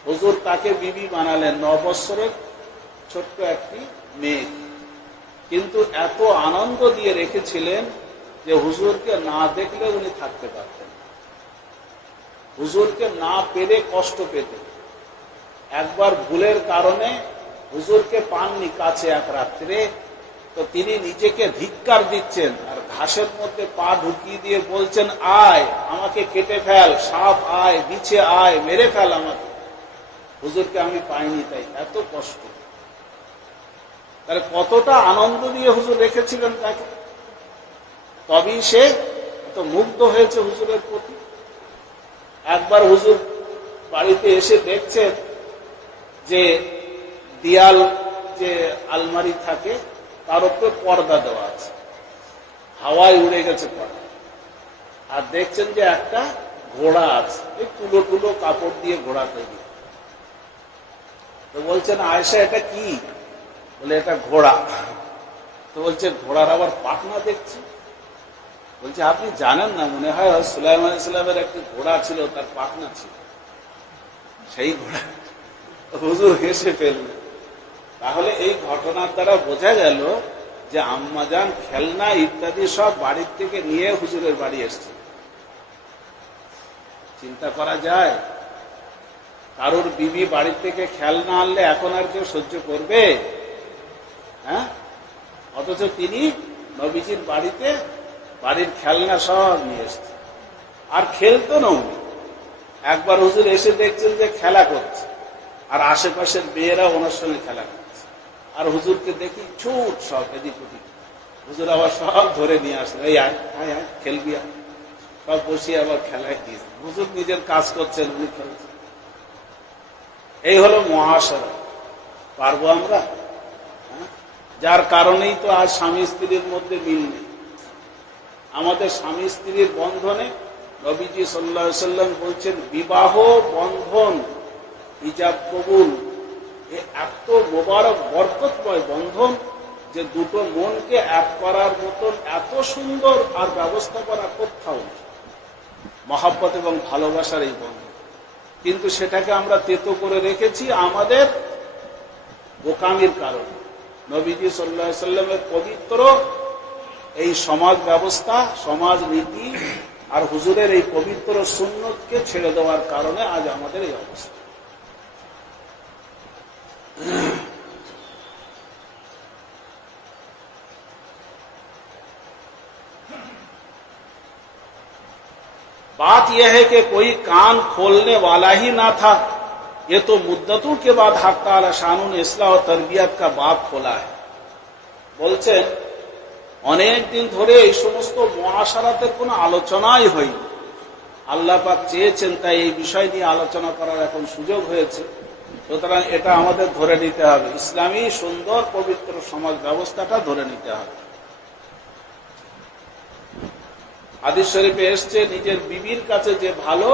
হুজুর তাকে বিবি বানালেন 9 বছরের ছোট্ট একটি মেয়ে, কিন্তু এত আনন্দ দিয়ে রেখেছিলেন যে হুজুরকে না দেখলে উনি থাকতে পারতেন, হুজুরকে না পেলে কষ্ট পেতেন। একবার ভুলের কারণে হুজুরকে পাননি কাছে এক রাত্রে, তো তিনি নিজেকে ধিক্কার দিচ্ছেন আর ঘাসের মধ্যে পা ঢুকিয়ে দিয়ে বলছেন, আয় আমাকে কেটে ফেল, সাপ আয়, বিছে আয়, মেরে ফেল আমাকে। হুজুরকে আমি পাইনি, তাই এত কষ্ট। তাহলে কতটা আনন্দ দিয়ে হুজুর রেখেছিলেন তাকে, তবেই সে এত মুগ্ধ হয়েছে হুজুরের প্রতি। একবার হুজুর বাড়িতে এসে দেখছেন যে দেয়াল, যে আলমারি থাকে তার উপরে পর্দা দেওয়া আছে, হাওয়ায় উড়ে গেছে পর্দা, আর দেখছেন যে একটা ঘোড়া আছে, এই তুলো তুলো কাপড় দিয়ে ঘোড়া তৈরি। তো বলছেন, আয়েশা এটা কি? বলে এটা ঘোড়া। তো বলছে, ঘোড়ার আবার পাখনা দেখছি? বলছে, আপনি জানেন না, মনে হয় সুলাইমান আলাইহিস সালামের একটি ঘোড়া ছিল, তার পাখনা ছিল, সেই ঘোড়া। হুজুর হেসে ফেললেন। তাহলে এই ঘটনার দ্বারা বোঝা গেল যে আম্মাজান খেলনা ইত্যাদি সব বাড়ির থেকে নিয়ে হুজুরের বাড়ি এসছে। চিন্তা করা যায়, কারোর বিবি বাড়ির থেকে খেলনা আনলে এখন আর কেউ সহ্য করবে? হ্যাঁ, অথচ তিনি নবীজির বাড়িতে বাড়ির খেলনা সব নিয়ে এসছে, আর খেলতো না উনি। একবার হুজুর এসে দেখছেন যে খেলা করছে, আর আশেপাশের মেয়েরা ওনার সঙ্গে খেলা করছে, আর হুজুরকে দেখি ছুট সব এদিক ওদিক। হুজুর আবার সব ধরে নিয়ে আসলেন, এই আয় আয় আয় খেলবি, সব বসিয়ে আবার খেলায় দিয়ে। হুজুর নিজের কাজ করছেন, উনি খেলছেন। এই হলো মুআশারা। পারবো আমরা? যার কারণেই তো আজ স্বামী স্ত্রীর মধ্যে মিল নেই। আমাদের স্বামী স্ত্রীর বন্ধনে নবীজি সাল্লাল্লাহু আলাইহি ওয়াসাল্লাম বলছেন, বিবাহ বন্ধন ইজাব কবুল, এত মোবারক বরকতময় বন্ধন যে দুটো মনকে এক করার মতন এত সুন্দর আর ব্যবস্থাপনা কোথাও নেই। মহব্বত এবং ভালোবাসার এই বন্ধন, কিন্তু সেটাকে আমরা তেতো করে রেখেছি আমাদের বোকামির কারণে। নবীজি সাল্লাল্লাহু আলাইহি ওয়াসাল্লামের পবিত্র এই সমাজ ব্যবস্থা, সমাজ নীতি আর হুজুরের এই পবিত্র সুন্নতকে ছেড়ে দেওয়ার কারণে আজ আমাদের এই অবস্থা। बात यह है कि कोई कान खोलने वाला ही ना था, ये तो मुद्दतों के बाद हक ताला शानू ने इस्लाह और तरबियत का बाब खोला है। বলছেন, অনেক দিন ধরে এই সমস্ত মুআশারাতের কোনো আলোচনাই হয়নি। আল্লাহ পাক চেয়েছেন, তাই এই বিষয় নিয়ে আলোচনা করার এখন সুযোগ হয়েছে। সুতরাং এটা আমাদের ধরে নিতে হবে, ইসলামী সুন্দর পবিত্র সমাজ ব্যবস্থাটা ধরে নিতে হবে। হাদিস শরীফে এসছে, নিজের বিবির কাছে যে ভালো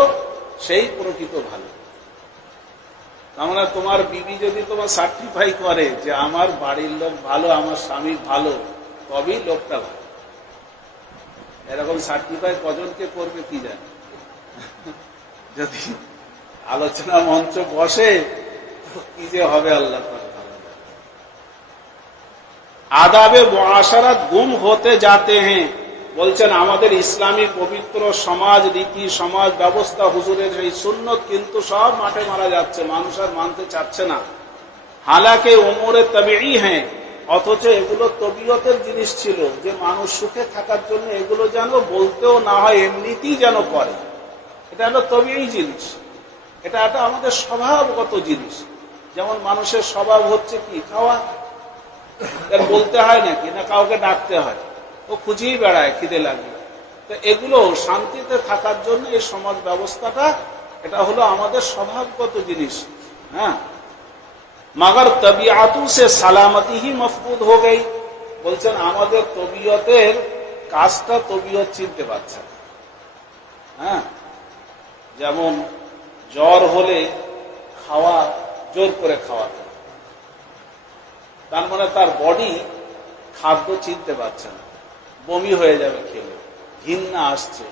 সেই প্রকৃত ভালো। তার মানে তোমার বিবি যদি তোমার সার্টিফাই করে যে আমার বাড়ির লোক ভালো, আমার স্বামী ভালো, তবেই লোকটা ভালো। এরকম সার্টিফাই কজনকে করবে কি জানে? যদি আলোচনা মঞ্চ বসে তো কি যে হবে আল্লাহ তাআলা ভালো জানে। আদাবে মুআশারাত গুম হতে যাতে হ্যাঁ। বলছেন, আমাদের ইসলামী পবিত্র সমাজ রীতি, সমাজ ব্যবস্থা, হুজুরের এই সুন্নত কিন্তু সব মাঠে মারা যাচ্ছে, মানুষ আর মানতে চাচ্ছে না। হালাকে উমরে তাবিঈ হ্যাঁ, অথচ এগুলো তবিয়তের জিনিস ছিল যে মানুষ সুখে থাকার জন্য এগুলো যেন বলতেও না হয়, এমনিতেই যেন করে। এটা হলো তবিই জিনিস, এটা একটা আমাদের স্বভাবগত জিনিস। যেমন মানুষের স্বভাব হচ্ছে কি, খাওয়া। এর বলতে হয় নাকি, না কাউকে ডাকতে হয়? ও খুঁজেই বেড়ায় খিদে লাগবে। তো এগুলো শান্তিতে থাকার জন্য এই সমাজ ব্যবস্থাটা, এটা হলো আমাদের স্বভাবগত জিনিস। হ্যাঁ, মাগার তবিয়াতু সে সালামতি হি মফকুদ হয়ে গই। বলছেন আমাদের তবিয়তের কাজটা তবিয়ত চিনতে পারছে না। হ্যাঁ, যেমন জ্বর হলে খাওয়া, জোর করে খাওয়াতে, তার মানে তার বডি খাদ্য চিনতে পারছে না, বমি হয়ে যাবে খেলে, ঘৃণা আসছে,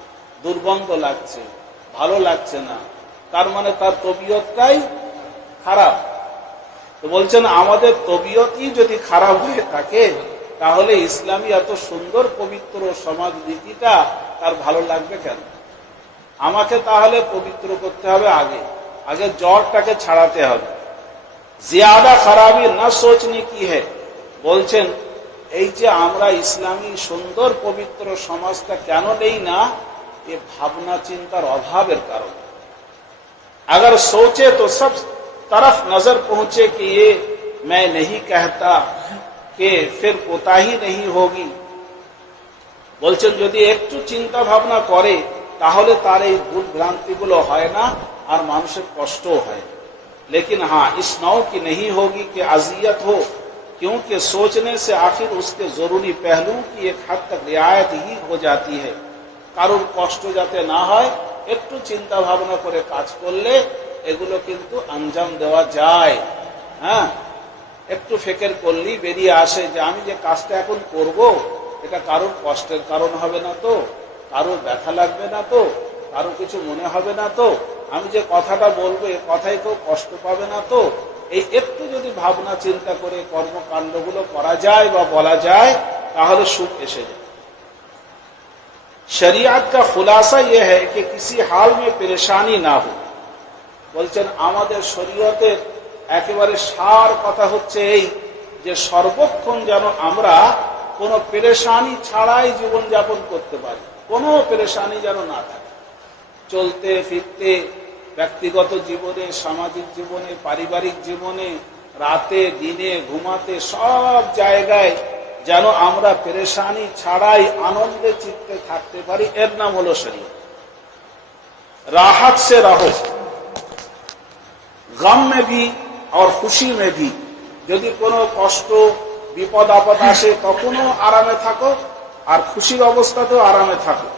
দুর্গন্ধ লাগছে, ভালো লাগছে না, তার মানে তার তবিয়তটাই খারাপ। তো বলছেন আমাদের তবিয়তই যদি খারাপ হয়ে থাকে, তাহলে ইসলামী এত সুন্দর পবিত্র সমাজ রীতিটা তার ভালো লাগবে কেন? আমাকে তাহলে পবিত্র করতে হবে, আগে জ্বরটাকে ছাড়াতে হবে। জিয়াদা খারাপি না সোচনি কি হে। বলছেন এই যে আমরা ইসলামী সুন্দর পবিত্র সমাজটা কেন নেই না, এ ভাবনা চিন্তার অভাবের কারণে। अगर सोचे तो सब तरफ नजर पहुंचे कि ये मैं नहीं कहता कि फिर कोताही नहीं होगी। বলছেন যদি একটু চিন্তা ভাবনা করে তাহলে তার এই ভুল ভ্রান্তিগুলো হয় না আর মানুষের কষ্টও হয়। लेकिन हाँ इस नौ की नहीं होगी कि अजियत हो, क्योंकि सोचने से आखिर उसके जरूरी पहलू की एक हद तक रियायत ही हो जाती है। কারোর কষ্ট যাতে না হয়, একটু চিন্তা ভাবনা করে কাজ করলে এগুলো কিন্তু আঞ্জাম দেওয়া যায়। হ্যাঁ, একটু ফিকির করলেই বেরিয়ে আসে যে আমি যে কাজটা এখন করব, এটা কারোর কষ্টের কারণ হবে না তো, কারোর ব্যথা লাগবে না তো, কারো কিছু মনে হবে না তো, আমি যে কথাটা বলবো এ কথায় কেউ কষ্ট পাবে না তো। এই একটু যদি ভাবনা চিন্তা করে কর্মকাণ্ডগুলো করা যায় বা বলা যায়, তাহলে সুখ এসে যায়। शरीयत का खुलासा यह है कि किसी हाल में परेशानी ना हो। বলছেন আমাদের শরীয়তের একেবারে সার কথা হচ্ছে এই যে সর্বক্ষণ যেন আমরা কোনো পেরেশানি ছাড়াই জীবন যাপন করতে পারি, কোনো পেরেশানি যেন না থাকে। চলতে ফিরতে, ব্যক্তিগত জীবনে, সামাজিক জীবনে, পারিবারিক জীবনে, রাতে দিনে, ঘুমাতে, সব জায়গায় যেন আমরা পেরেশানি ছাড়াই আনন্দে চিত্তে থাকতে পারি, এর নাম হলো শরীয়ত। राहत से रहो, गम में भी और खुशी में भी। যদি কোনো কষ্ট বিপদ আপদ আসে তখনও আরামে থাকো, আর খুশির অবস্থাতেও আরামে থাকো।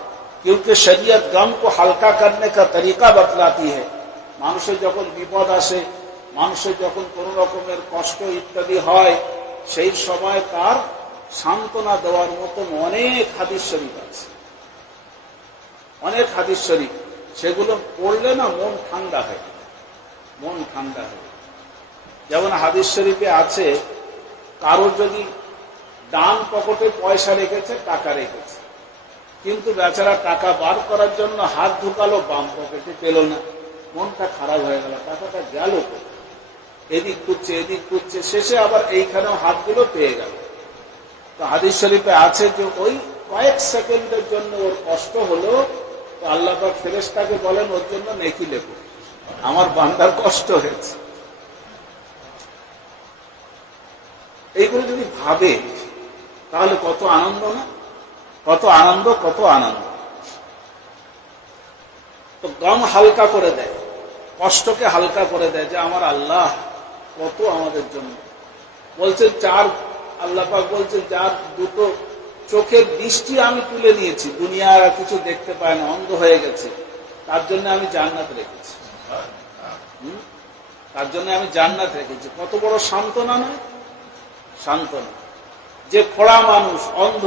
क्योंकि शरीयत गम को हल्का करने का तरीका बतलाती है। মানুষের যখন বিপদ আসে, মানুষের যখন কোনো রকমের কষ্ট ইত্যাদি হয়, সেই সময় তার সান্ত্বনা দেওয়ার মতো অনেক হাদিস শরীফ আছে, অনেক হাদিস শরীফ। সেগুলো পড়লে না মন ঠান্ডা হয়, মন ঠান্ডা হয়। যেমন হাদিস শরীফে আছে, কারোর যদি ডান পকেটে পয়সা রেখেছে, টাকা রেখেছে, কিন্তু বেচারা টাকা বার করার জন্য হাত ঢুকালো, বাম পকেটে পেল না, মনটা খারাপ হয়ে গেল, টাকাটা গেল কোথায়? এদিক খুঁজছে, এদিক খুঁজছে, শেষে আবার এইখানেও হাতগুলো পেয়ে গেল। তো হাদিস শরীফে আছে যে ওই কয়েক সেকেন্ডের জন্য ওর কষ্ট হলো, তো আল্লাহ পাক ফেরেশতাকে বলেন ওর জন্য নেকি লেখো, আমার বান্দার কষ্ট হয়েছে। এইগুলো যদি ভাবে তাহলে কত আনন্দ না, কত আনন্দ, কত আনন্দ। তো গম হালকা করে দেয়, কষ্টকে হালকা করে দেয়, যে আমার আল্লাহ কত আমাদের জন্য। বলছেন আল্লাহ পাক বলছেন যার দুটো চোখের দৃষ্টি আমি তুলে নিয়েছি, দুনিয়া আর কিছু দেখতে পায় না, অন্ধ হয়ে গেছে, তার জন্য আমি জান্নাত রেখেছি, তার জন্য আমি জান্নাত রেখেছি। কত বড় সান্ত্বনা নয়? সান্ত্বনা। যে খোড়া মানুষ, অন্ধ,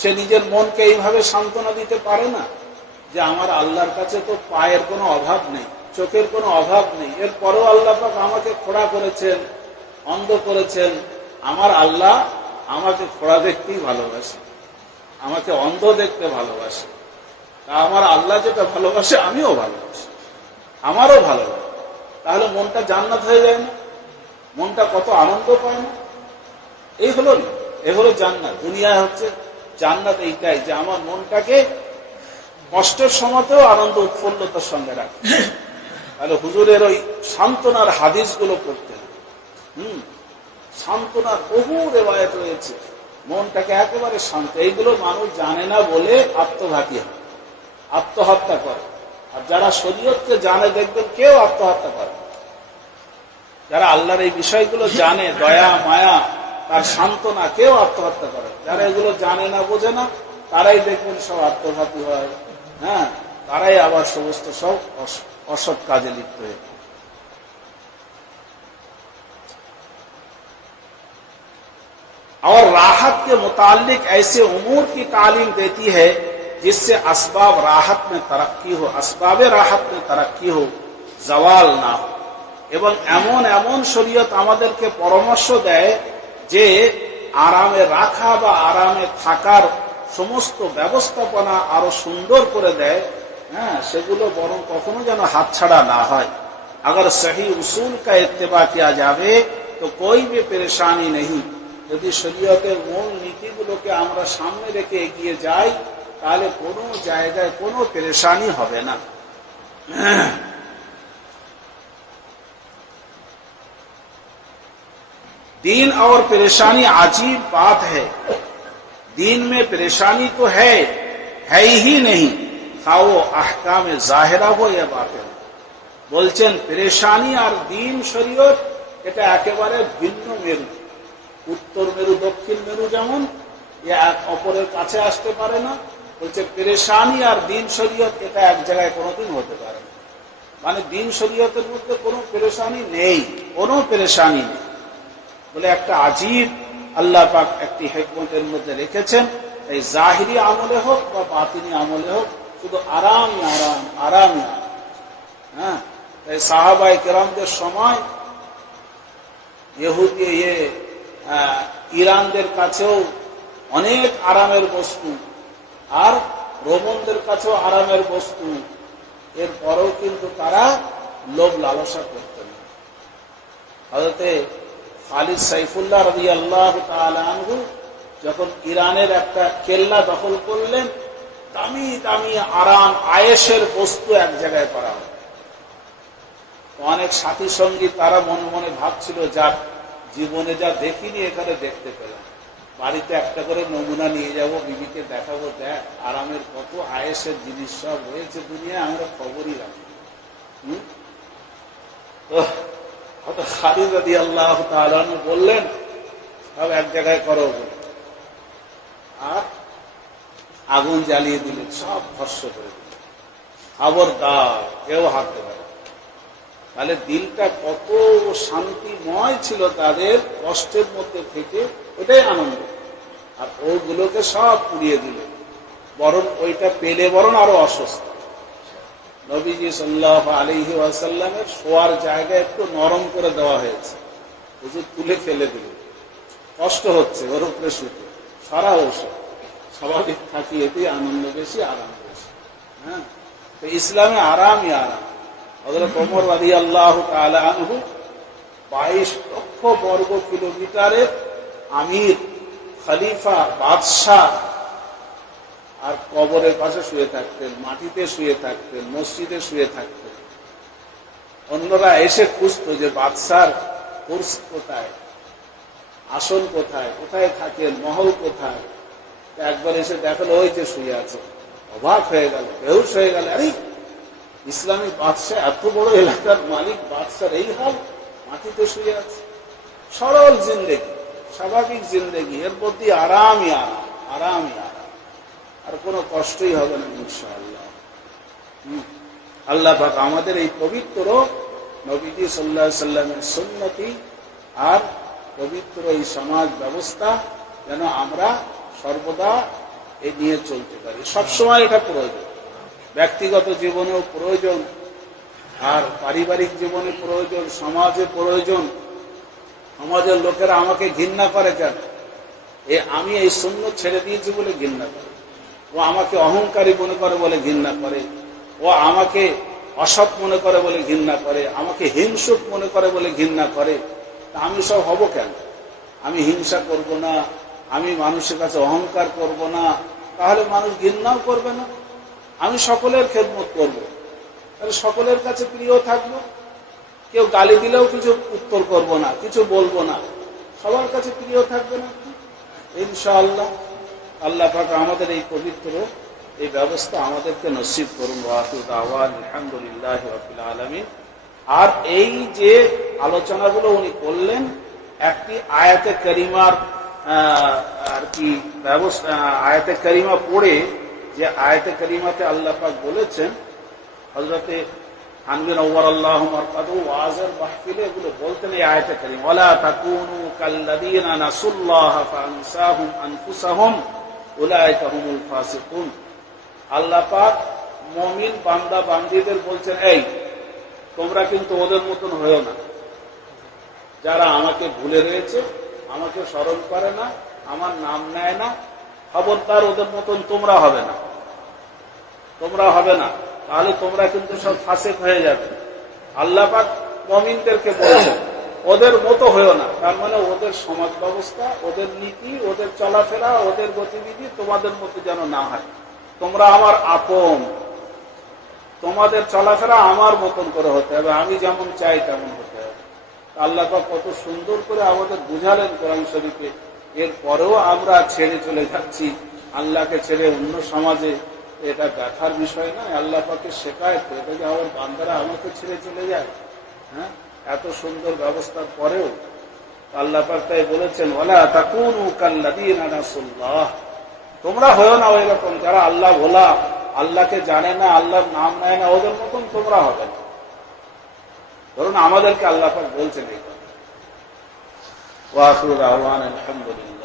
সে নিজের মনকে এইভাবে সান্ত্বনা দিতে পারে না যে আমার আল্লাহর কাছে তো পায়ের কোনো অভাব নেই, চোখের কোনো অভাব নেই, এরপরেও আল্লাহ পাক আমাকে খোড়া করেছেন, অন্ধ করেছেন। আমার আল্লাহ আমাকে খোড়া দেখতেই ভালোবাসে, আমাকে অন্ধ দেখতে ভালোবাসে। তা আমার আল্লাহ যেটা ভালোবাসে আমিও ভালোবাসি, আমারও ভালো লাগে। তাহলে মনটা জান্নাত হয়ে যায় না? মনটা কত আনন্দ পায় না? এই হলো জান্নাত। দুনিয়ায় হচ্ছে জান্নাত এইটাই, যে আমার মনটাকে কষ্টের সময়তেও আনন্দ উৎফুল্লতার সঙ্গে রাখতেন। তাহলে হুজুরের ওই সান্ত্বনার হাদিসগুলো পড়তেন। সান্ত্বনার বহু রেওয়ায়েত রয়েছে, মনটাকে একেবারে শান্ত। এইগুলো মানুষ জানে না বলে আত্মঘাতী হয়, আত্মহত্যা করে। আর যারা শরীয়তকে জানে দেখবেন কেউ আত্মহত্যা করে না। যারা আল্লাহর এই বিষয়গুলো জানে, দয়া মায়া তার সান্ত্বনা, কেউ আত্মহত্যা করে। যারা এগুলো জানে না বোঝে না তারাই দেখবেন সব আত্মঘাতী হয়। হ্যাঁ, তারাই আবার সমস্ত সব অসৎ কাজে লিপ্ত হয়ে। और राहत के मुतालिक ऐसे उमूर की तालीम देती है जिससे असबाब राहत में तरक्की हो, असबाब राहत में तरक्की हो, जवाल ना हो। এবং এমন এমন শরীয়ত আমাদেরকে পরামর্শ দেয় যে আরামে রাখা বা আরামে থাকার সমস্ত ব্যবস্থাপনা আরো সুন্দর করে দেয়। হ্যাঁ, সেগুলো বরং কখনো যেন হাতছাড়া না হয়। अगर सही उसूल का इत्तेबा किया जावे तो कोई भी परेशानी नहीं। যদি শরীয়তের মূল নীতিগুলোকে আমরা সামনে রেখে এগিয়ে যাই তাহলে কোনো জায়গায় কোনো পেরেশানি হবে না। दीन और परेशानी अजीब बात है। दीन में परेशानी तो है ही नहीं, खा वो अहकाम जाहिरा हो या बातिन। বলছেন পেরেশানি আর দিন শরীয়ত এটা একেবারে ভিন্ন মেরু। উত্তর মেরু দক্ষিণ মেরু যেমন এক অপরের কাছে আসতে পারে না, বলছে পেরেশানি আর দিন শরীয়ত এটা এক জায়গায় কোনোদিন হতে পারে না। মানে দিন শরীয়তের মধ্যে কোনো পেরেশানি নেই, কোনো পেরেশানি নেই বলে একটা আজীব আল্লাহ পাক একটি হিকমতের মধ্যে রেখেছেন। এই জাহিরি আমলে হোক বা বাতিনি আমলে হোক শুধু আরামই আরাম, আরামই আরাম। হ্যাঁ, তাই সাহাবায়ে কেরামদের সময় ইহুদি ইরানদের কাছেও অনেক আরামের বস্তু আর রোমনদের কাছেও আরামের বস্তু, এরপরেও কিন্তু তারা লোভ লালসা করতেন না। হযরতে খালিদ সাইফুল্লাহ রাদিয়াল্লাহু তাআলা আনহু যখন ইরানের একটা কেল্লা দখল করলেন, দামি দামি আরাম আয়েশের বস্তু এক জায়গায় করা হয়। অনেক সাথী সঙ্গী তারা মনে মনে ভাবছিল, যাক জীবনে যা দেখিনি এখানে দেখতে পেলাম, বাড়িতে একটা করে নমুনা নিয়ে যাব, বিবিকে দেখাবো, দেখ আরামের কত আয়েশের জিনিস সব রয়েছে দুনিয়ায়, আমরা খবরই রাখি। তো খালিদ রাদিয়াল্লাহু তাআলা আনহু বললেন সব এক জায়গায় করো বলে, আর আগুন জ্বালিয়ে দিলেন, সব ভস্ম করে দিলেন। খবরদার কেউ হাত দেবে। তাহলে দিলটা কত শান্তিময় ছিল তাদের, কষ্টের মধ্যে থেকে, এটাই আনন্দ। আর ওগুলোকে সব পুড়িয়ে দিলে, বরং ওইটা পেলে বরং আরো অসুস্থ। নবীজি সাল্লাল্লাহু আলাইহি ওয়াসাল্লামের শোয়ার জায়গা একটু নরম করে দেওয়া হয়েছে, হুজুর তুলে ফেলে দিল, কষ্ট হচ্ছে ওর উপরে শুতে, সারা ঔষধ স্বাভাবিক থাকি, এতেই আনন্দ বেশি, আরাম বেশি। হ্যাঁ, তো ইসলামে আরামই আরাম। হযরত ওমর রাদিয়াল্লাহু তাআলা আনহু 22 লক্ষ বর্গ কিলোমিটারের আমির, খলিফা, বাদশাহ, আর কবরের পাশে শুয়ে থাকতেন, মাটিতে শুয়ে থাকতেন, মসজিদে শুয়ে থাকতেন। অন্যরা এসে খুঁজতো যে বাদশার কুরস কোথায়, আসন কোথায়, কোথায় থাকেন, মহল কোথায়। একবার এসে দেখালো ওই যে শুয়ে আছে, অবাক হয়ে গেল, বেহুশ হয়ে গেল। আরে ইসলামী বাদশাহ, এত বড় এলাকার মালিক বাদশার এই হাল, মাটিতে শুয়ে আছে। সরল জিন্দেগি, স্বাভাবিক জিন্দেগি, এর প্রতি আরামই আরাম, আরামই আরাম, আর কোনো কষ্টই হবে না ইনশাআল্লাহ। আল্লাহ পাক আমাদের এই পবিত্র নবীজি সাল্লাল্লাহু আলাইহি সাল্লামের সুন্নতি আর পবিত্র এই সমাজ ব্যবস্থা যেন আমরা সর্বদা এই নিয়ে চলতে পারি। সবসময় এটা প্রয়োজন, ব্যক্তিগত জীবনেও প্রয়োজন, আর পারিবারিক জীবনে প্রয়োজন, সমাজে প্রয়োজন। সমাজের লোকেরা আমাকে ঘৃণা করে কেন? আমি এই সুন্নত ছেড়ে দিয়েছি বলে ঘৃণা করে, ও আমাকে অহংকারী মনে করে বলে ঘৃণা করে, ও আমাকে অসৎ মনে করে বলে ঘৃণা করে, আমাকে হিংসুক মনে করে বলে ঘৃণা করে। তা আমি সব হব কেন? আমি হিংসা করব না, আমি মানুষের কাছে অহংকার করব না, তাহলে মানুষ ঘৃণাও করবে না। আমি সকলের খেদমত করব, তাহলে সকলের কাছে প্রিয় থাকবো। কেউ গালি দিলেও কিছু উত্তর করব না, কিছু বলবো না, সবার কাছে প্রিয় থাকবে না ইনশাআল্লাহ। আল্লাহ পাক আমাদের এই পবিত্র এই ব্যবস্থা আমাদেরকে নসিব করুন। ওয়া আখিরু দাওয়ানা আলহামদুলিল্লাহি রাব্বিল আলামিন। আর এই যে আলোচনাগুলো উনি করলেন, একটি আয়াতে কারিমার আর কি ব্যবস্থা, আয়াতে কারিমা পড়ে, যে আয়াতে কারিমাতে আল্লাহ পাক বলেছেন, হযরতে থানভী নওয়ারাল্লাহু মারকাদু ওয়াজের মাহফিলে এগুলো বলতেন এই আয়াতে কারিমা, ওয়ালা তাকুনু কাল্লাযীনা নাসুল্লাহা ফাআনসাহুম আনফুসাহুম উলাইকা হুমুল ফাসিকুন। আল্লাহ পাক মুমিন বান্দা বান্দীদের বলছেন, এই তোমরা কিন্তু ওদের মতন হয়েও না, যারা আমাকে ভুলে রয়েছে, আমাকে স্মরণ করে না, আমার নাম নেয় না, খবরদার ওদের মতন তোমরা হবে না, তোমরা হবে না, তাহলে তোমরা কিন্তু সব ফাসিক হয়ে যাবে। আল্লাহ পাক মুমিনদেরকে বলছেন ওদের মতো হয়েও না, তার মানে ওদের সমাজ ব্যবস্থা, ওদের নীতি, ওদের চলাফেরা, ওদের গতিবিধি তোমাদের মতো যেন না হয়। তোমরা আমার আপন, তোমাদের চলাফেরা আমার মতন করে হতে হবে, আমি যেমন চাই তেমন হতে হবে। আল্লাহ পাক কত সুন্দর করে আমাদের বুঝালেন কোরআন শরীফে। এরপরেও আমরা ছেড়ে চলে যাচ্ছি আল্লাহকে ছেড়ে অন্য সমাজে, এটা দেখার বিষয় নয়। আল্লাহ পাকে শেখায় তো, এটা যে আমার বান্দারা আমাকে ছেড়ে চলে যায়, হ্যাঁ, এত সুন্দর ব্যবস্থার পরেও আল্লাহ পাক তাই বলেছেন, ওয়ালা তাকুনু কাল্লাযীনা নাসুল্লাহ, তোমরা হয়ো না ওই রকম যারা আল্লাহ ভোলা, আল্লাহকে জানে না, আল্লাহর নাম নেয় না, ওদের মতন তোমরা হবে না। ধরুন আমাদেরকে আল্লাহ পাক বলছেন এই কথা। ওয়া আখিরু দাওয়ানা আলহামদুলিল্লাহ।